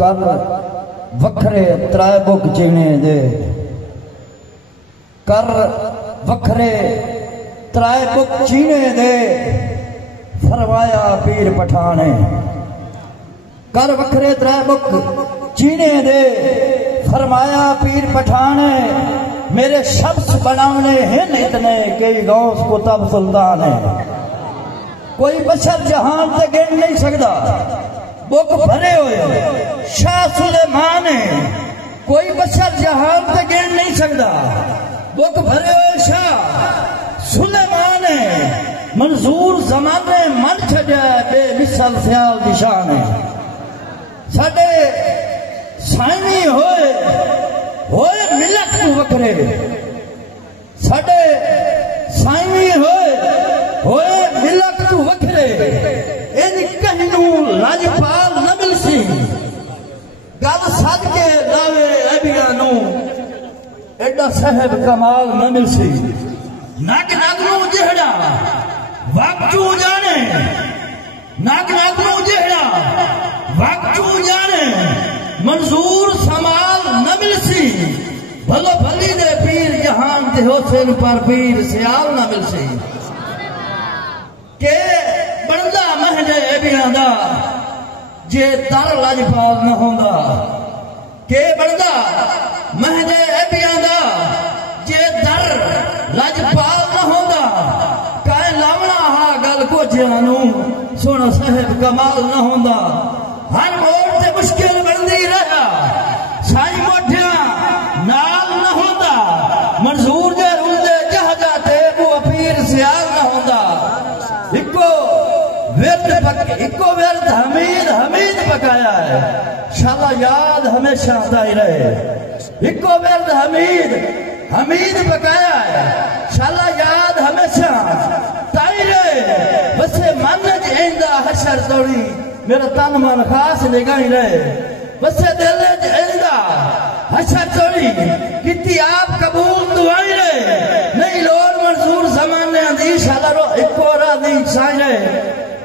कर वखरे त्राए बुक जीने दे, कर वखरे त्राए बुक जीने दे, फरमाया पीर पठाने। कर वखरे त्राए बुक जीने दे, फरमाया पीर पठाने। मेरे शब्द बनाने हैं इतने कई गौस कुतब सुल्तान है। कोई बशर जहान से गिन नहीं सकता। बुक भरे हुए शाह सुलेमान है। कोई बशर जहान से गिन नहीं सकता। बुक भरे हुए शाह सुलेमान है। मंजूर जमाने मन छड़िया बेमिसल ख्याल निशान है। साडे साइनी होए मिलत तू वखरे। साडे साइनी होए मिलत तू वखरे। इन कहनू लाजपाल न मिलसी। गल सद के लावे अबिया नू एडा साहब कमाल न मिलसी। नक नू जेड़ा वक्तू जाने। नक नू जेड़ा वक्तू जाने। मंजूर समाल न मिलसी। भलो भली दे पीर जहान ते हुसैन पर पीर सियाल न मिलसी। के बनदा महजे अबियां दा जे दर लाजपाल न होंदा। के बनदा महजे अबियां दा जे दर लाजपाल न होंदा। काए लावना हा गल कोझियां नू सोना साहब कमाल न होंदा। हर मोड़ से मुश्किल बनती रहा। साई मोठिया नाल न होंदा। मंजूर दे रुलदे जहाजा ते वो पीर सियाल न होंदा। इको विरद हमीद पकाया है। शाला याद हमेशा आता ही रहे। इको विरद हमीद पकाया है। शाला याद हमेशा ताई रहे। बसे मन इंदा हशर तोड़ी मेरा तन मन खास निगाही रहे। बसे दिल इंदा हशर तोड़ी किती आप कबूल दुआई रहे। नहीं लोर मंजूर जमाने दी शाला रो इको राधी साई रहे।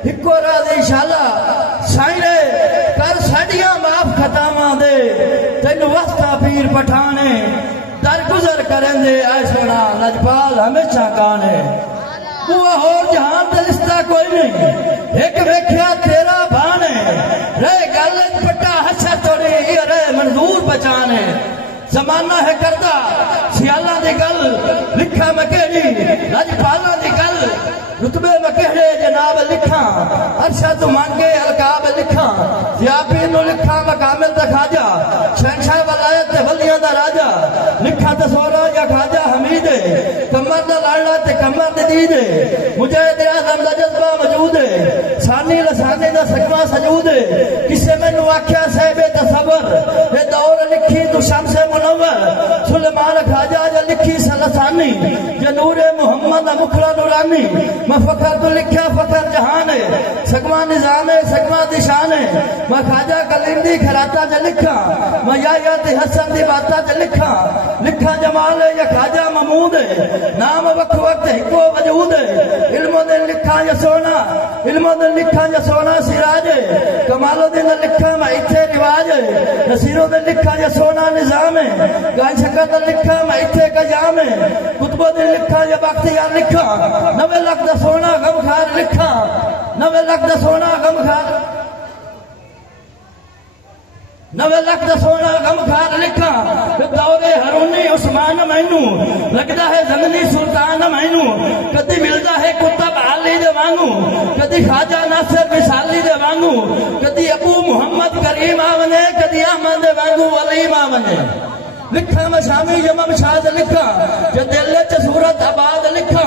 इको राधी शाला साई रहे। कर साडियां माफ खतावां दे तेन वस्ता पीर पठाने। दरगुजर करेंदे आए सोना लजपाल हमेशा काने। बुआ होर जहान ते रिश्ता कोई नहीं। एक वेख्या तेरा भाने। रहे गल पट्टा हशा तोड़ी रहे मंजूर बचाने। जमाना है करदा सियाला दी गल लिखा मैं केड़ी। लजपाला दी गल रुतबे में केड़े जनाब लिखा। अरशद मांगे अलकाब लिखा। ज़ियाफी नु लिखा मकामिल दा खाजा। शहंशाह वलायत ते वलियां दा राजा। लिखा ते सोरा या खाजा हमीद। कमर दा लाड़ा ते कमर दी दीद। मुजाहिद आज़म दा जज्बा मौजूद है। सानी लसाने दा सकवा सजूद है। किसे मैनू आख्या साहिबे तसव्वुर ए दौर लिखी तू शम्स मुनव्वर। सुलेमान खाजा जा लिखी सलसानी। जे नूरे मुहम्मद मुखरा नूरानी। मैं फखर तो लिखा फखर जहान है। सकवा निजाम है सकवा दिशान है। मैं खाजा कलिंदी खराता ज लिखा। मैं या ते हसन दी बाता ज लिखा। लिखा जमाल है या खाजा महमूद है। नाम वक्त वक्त हिको वजूद है। इल्मो दे लिखा या सोना। इल्मो दे लिखा या सोना सिराज है। कमालो दे लिखा मैं इथे रिवाज है। नसीरो दे लिखा या सोना निजाम है। गाय शक्कर दे लिखा मैं इथे कयाम है। कुतबो दे लिखा या बख्तियार लिखा। 90 लाख दा सोना गमखार लिखा। 90 लाख दा सोना गमखार। 90 लाख दा सोना गमखार लिखा। दौरे हरूनी उस्मान मैनू लगदा है जंगली सुल्तान मैनू। कदी मिलदा है कुतब आली दे वांगू। कदी ख्वाजा नासिर विसाली दे वांगू। कदी अबू मुहम्मद करीम आवने। कदी अहमद दे वांगू वलीम आवने। लिखा मैं शामी यमम शाद लिखा। जो दिल च सूरत आबाद लिखा।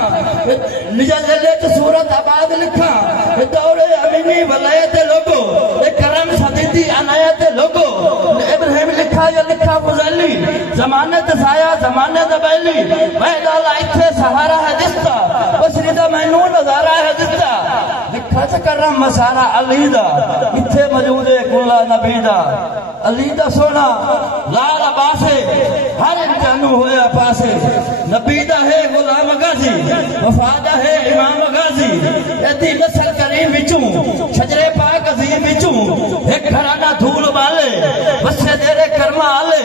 निजा दिल च सूरत आबाद लिखा। दौरे अमीनी वलायत लोगो। करम सदीदी अनायत लोगो। इब्राहिम लिखा या लिखा फुजैली। जमाने तसाया जमाने दबैली। वहदाला इथे सहारा है जिसका। बसरीदा मैनू नजारा है जिसका। लिखा च करम मसारा अली दा। इथे मौजूद है कुल्ला नबी दा। अली दा सोना लाल अबासे हर इंसानू होया पासे। नबी दा है गुलाम गाजी। वफादा है इमाम गाजी। एदी नस्ल करीम विचू शजरे पाक अजीम विचू एक घराना धूल वाले। बसे तेरे कर्मा आले।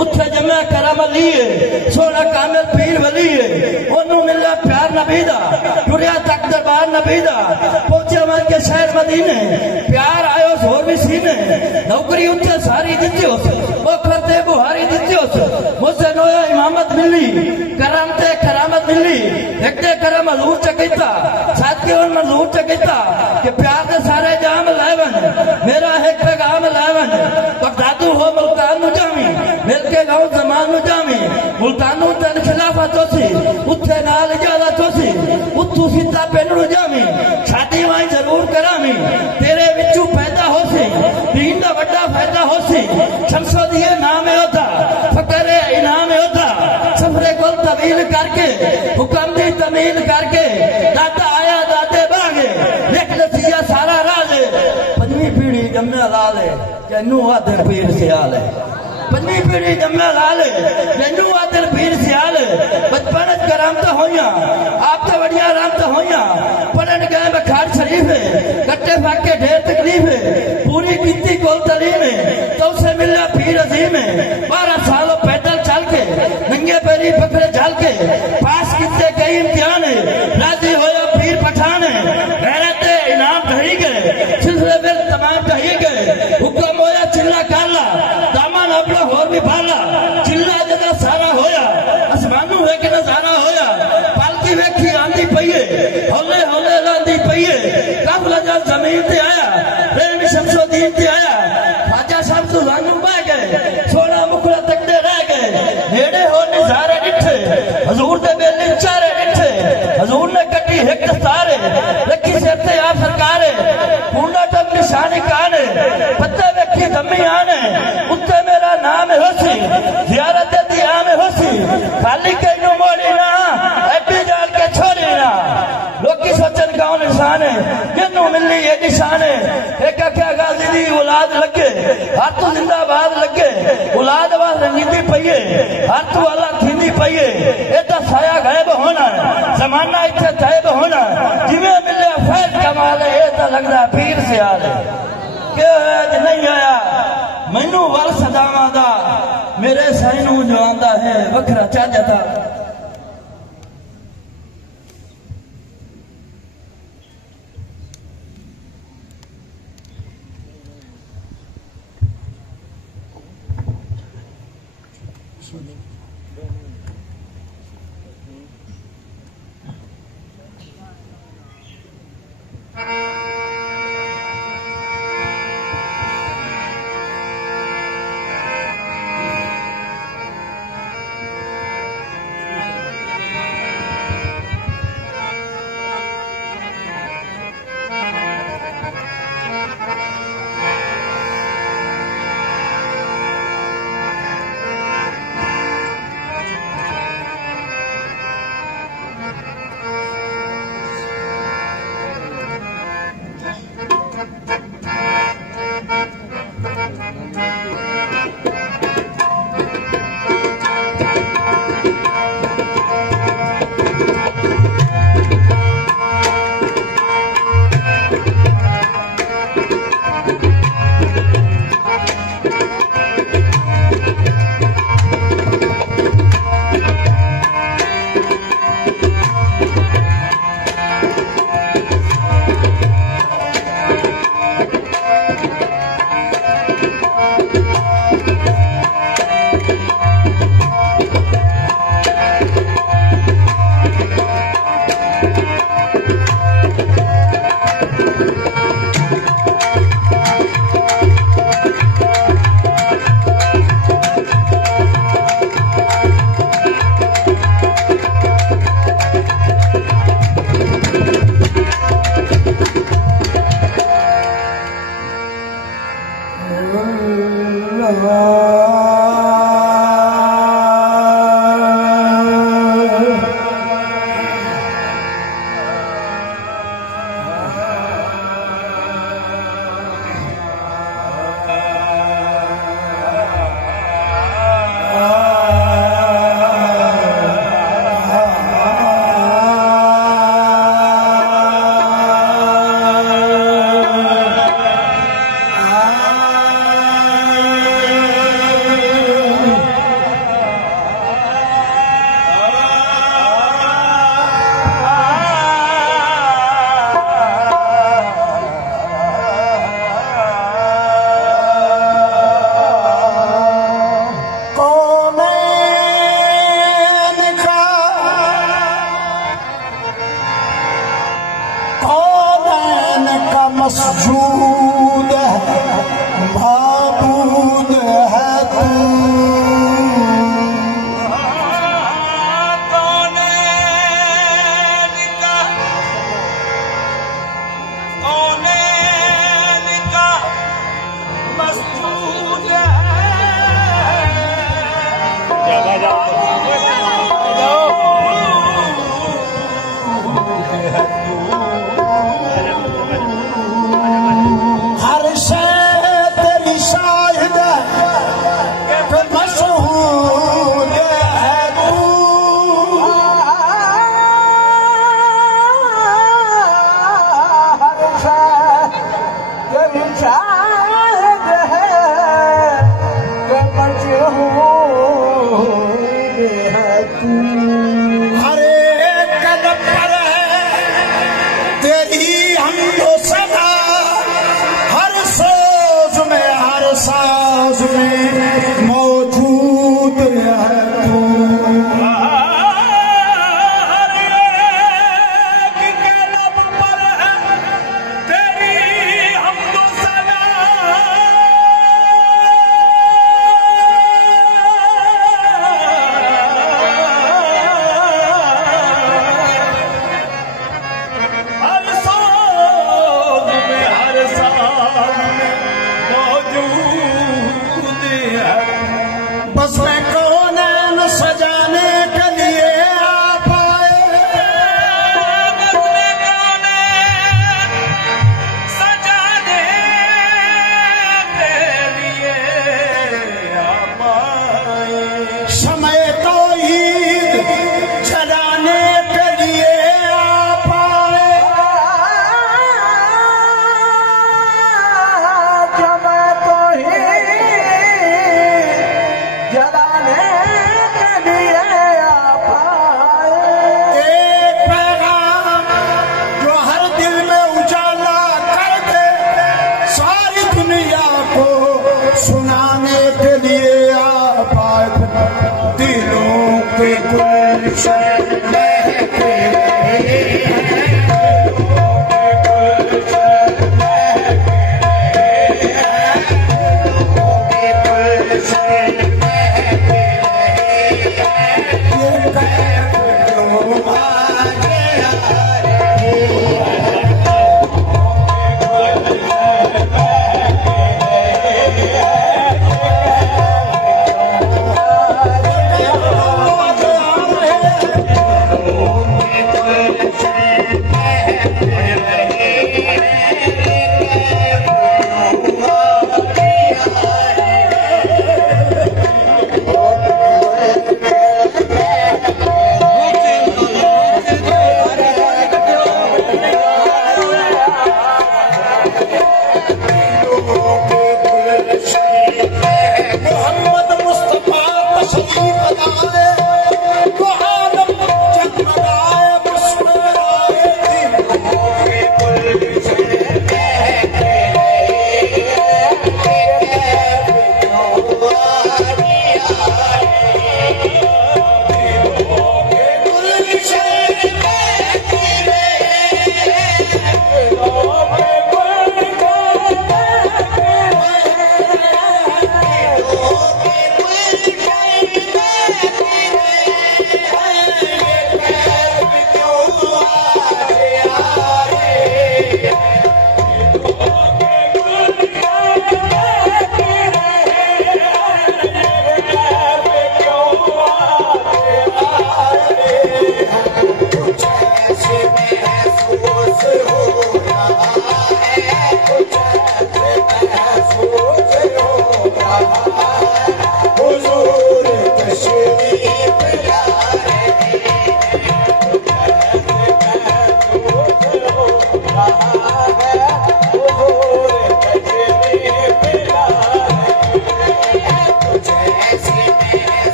उठे जमे करम लिए। सोना कामिल पीर वलीए। ओनू मिला प्यार नबी दा। टुरिया तक दरबार नबी दा। पहुंचे मन के शहर मदीने। प्यार आयो जोर भी सीने। नौकरी उठे सारी दित्यो। वो खरते बुहारी दित्यो। मुझसे नोया इमामत मिली करामत मिली एक करम हजूर चकीता साथियों मजूर चकीता कि प्यार के सारे जाम लावन मेरा एक पैगाम लावन बगदादू हो मुल्तान जामी मिलके गाँव जमान जामी मुल्तानू तन खिलाफत होसी उत्थे नाल इजाजत होसी उत्थू सीता पेंडू जामी शादी वहीं जरूर करामी तेरे विचू पैदा होसी दीन दा वड्डा फायदा होसी शमसो दिए नाम होता फकरे इनाम होता सफरे गुल तवील करके हुक्म दी तमील करके दादा आया दादे बागे लिख लसिया सारा राज पंजवी पीढ़ी जमना लाल है जैनू आदर पीर सियाल है पंजवी पीढ़ी जमना लाल जैनू आदर पीर सियाल बचपन करामत होइया आप तो बढ़िया रामत होइया पढ़न गए बखार शरीफ कट्टे फाके ढेर तकलीफ पूरी कीती गोल तलीम तो उसे मिला पीर अजीम 12 सालों पैदल चल के नंगे पैरी बकरे झल के पास कितने कई इम्तिहान राजी होया पीर पठान गैरत इनाम ढही गए सिलसिले में तमाम ढही गए हुक्म होया चिल्ला काला दामन अपना होर भी भाला चिल्ला जगह सारा होया आसमानू है कि नजारा होया पालकी वेखी आंदी पईए हौले हौले लांदी पईए काफला जब जमीन ते आया प्रेम शमसुद्दीन ते आया ख्वाजा शमसु लानू बह गए 16 मुखड़ा तकते रह गए नेड़े हो निजारे डिठे हजूर दे बेले चारे डिठे हजूर ने कटी हिक सारे रखी सिर ते आप सरकारे पूना तक निशानी काने पत्ते वेखी दमी आने उत्ते मेरा नाम होसी जियारत दी आम होसी खाली कईनू मोड़ी ना एडी जाल के छोड़ी ना लोकी सोचन गाँव निशान है किन्नू मिली ये निशान है एक क्या गाजी दी औलाद लगे हर तू जिंदाबाद लगे औलाद वाल रंगीती पईए हर तू वाला थींदी पईए एदा साया गायब होना जमाना इत्थे तैब होना जिवें मिले फैज कमाल है एदा लगदा पीर सियाल है कि अज नहीं आया मैनू वल सदावां दा मेरे साईं नू जो आंदा है वखरा चाहता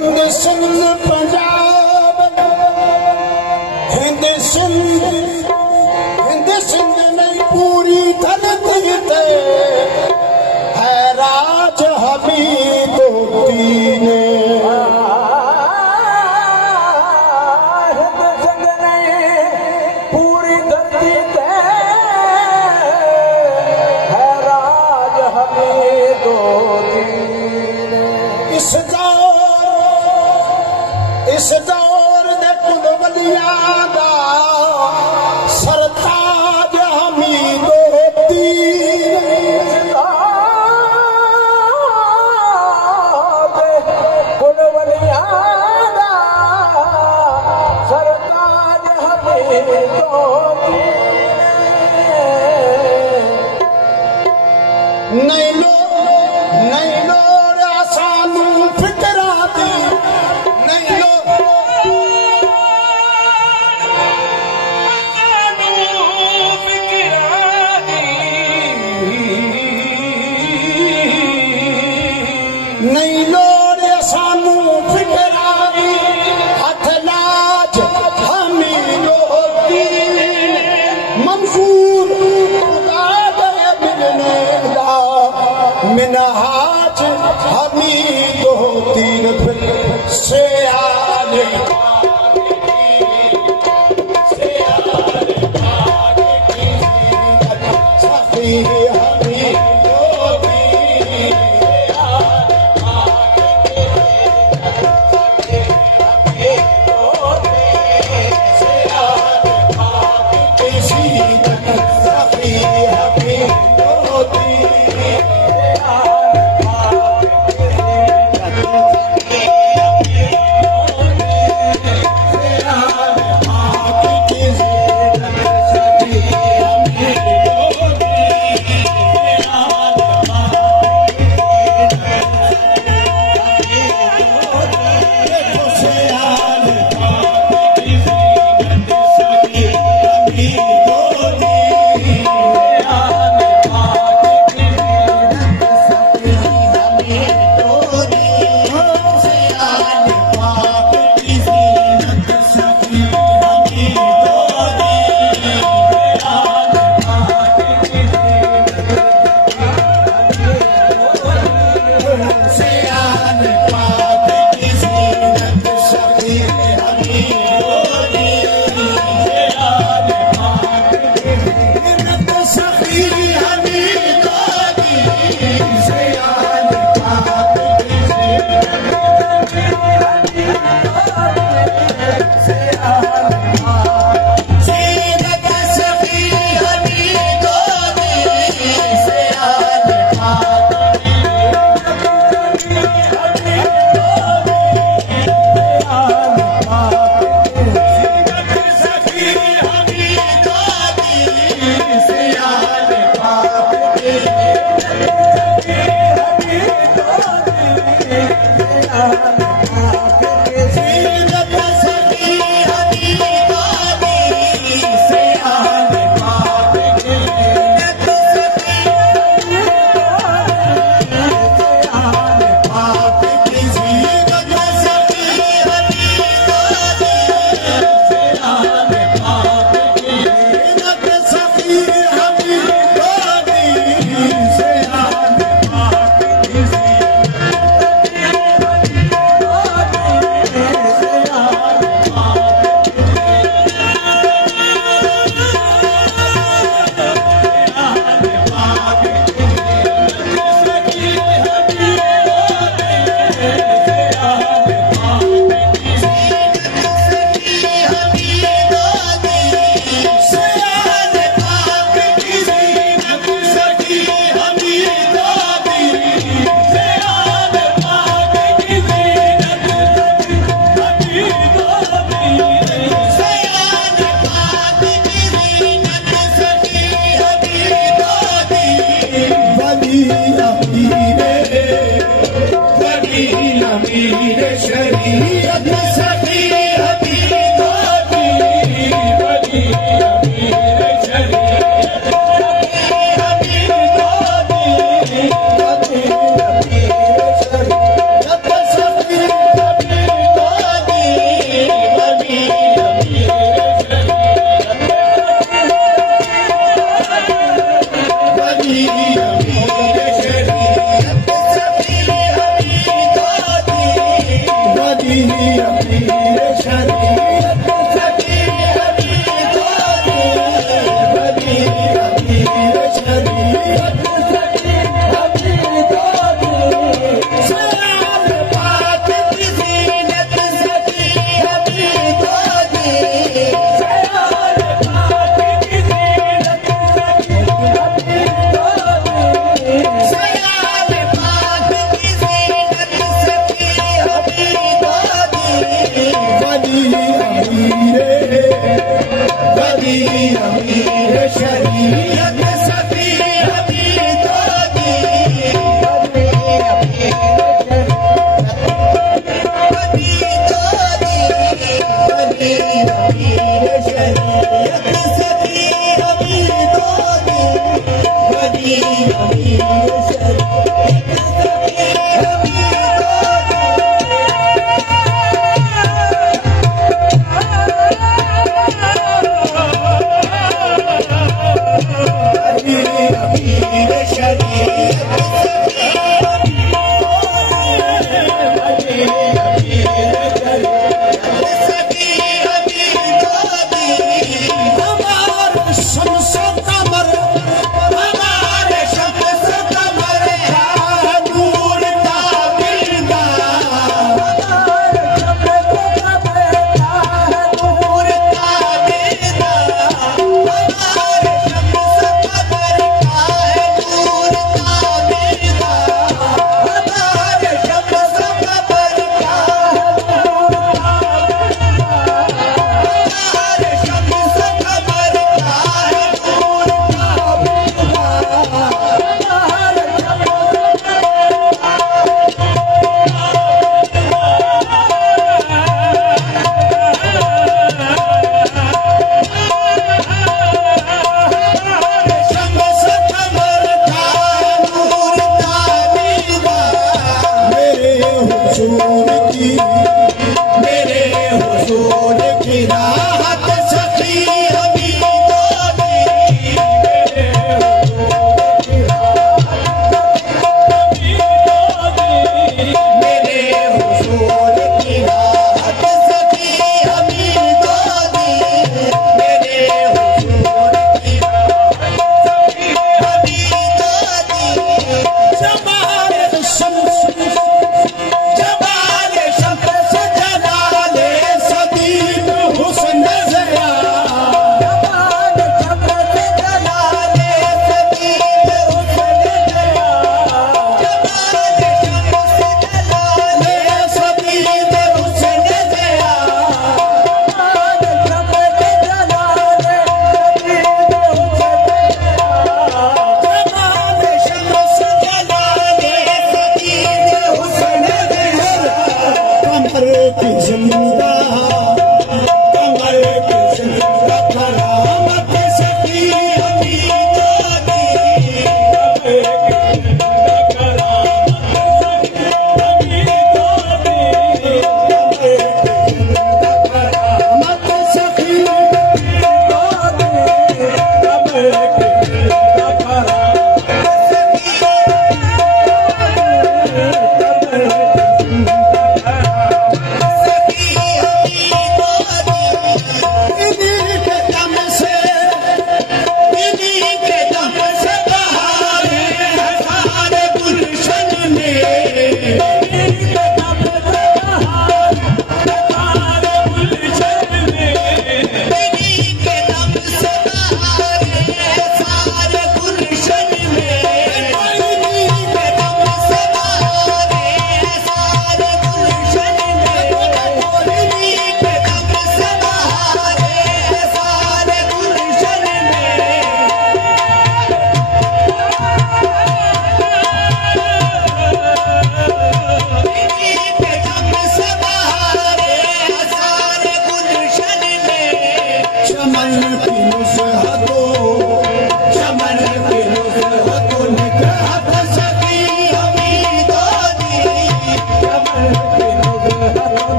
हिंद सिंध पंजाब हिंद सिंध नहीं पूरी धरती ते है राज हमीदोती ने इस दौर दे कुलवलिया दा सरताज हमीदोद्दीन कुलवलिया दा सरताज हमीदोद्दीन नहीं लो सानू फिकरा दी नहीं लो नहीं लोड़े सानू फिकरा दी हथ लाज हमीदोद्दीन मंसूर खुदा दे मिलने दा मिनहाज हमीदोद्दीन से आले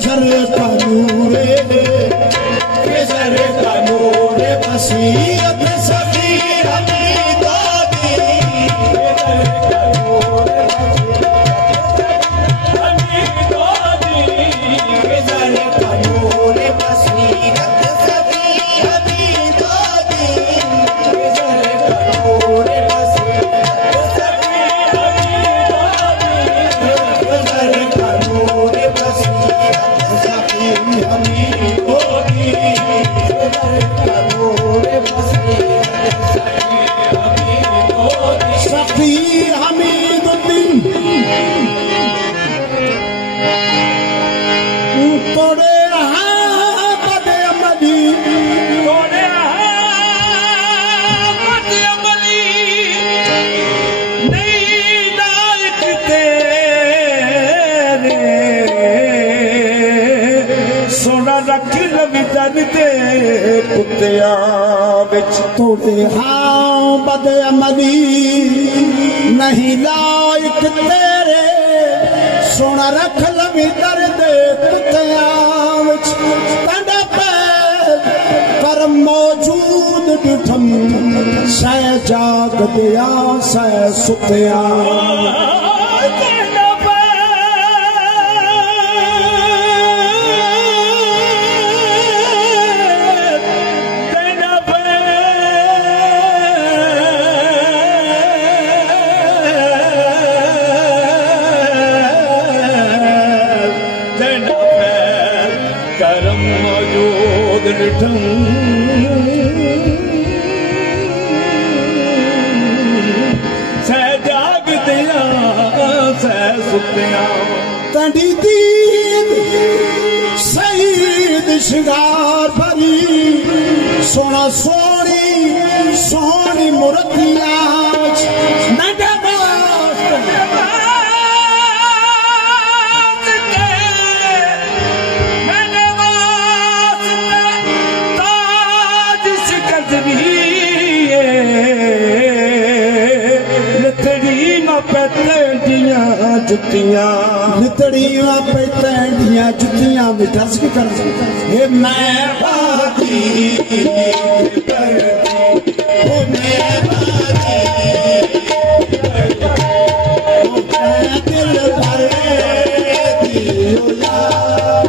केसर का नूरे केसर का नूरे बसीयत सखी हमीदा दी केसर का नूरे हमीदा दी केसर का नूरे बसीयत सखी हमीदा दी केसर का नूरे बसीयत सखी हमीदा दी केसर का नूरे बसीयत सखी हमीदा दी केसर का नूरे बसीयत सखी हमीदुद्दीन तोड़े बदे अमली तोड़े बदे अमली नहीं लायक तेरे सोना रख लवी दन दे कुत्तिया बिच तोड़े बदे अमली नहीं लायक तेरे सोना रख लवी दर दे कुत्तिया विच तंडा पैर कर मौजूद डिठम सह जाग दिया सह सुतिया तंडी दीद सईद शिंगार भरी सोना सोनी सोनी मूर्तिया नंढा जुतियां लितड़ियां पे तैंडियां जुतियां मिठस की कर ये मैं बाती ओ मैं बाती ओ दिल भर दियो यार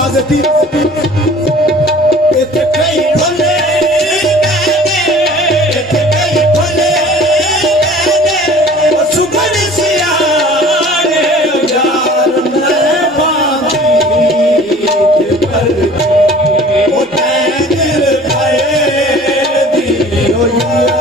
आवाज थी इते कई भले इते कई भले सुगन सियारे यार मैं बांधी पर ओ दिल खाए दियो यार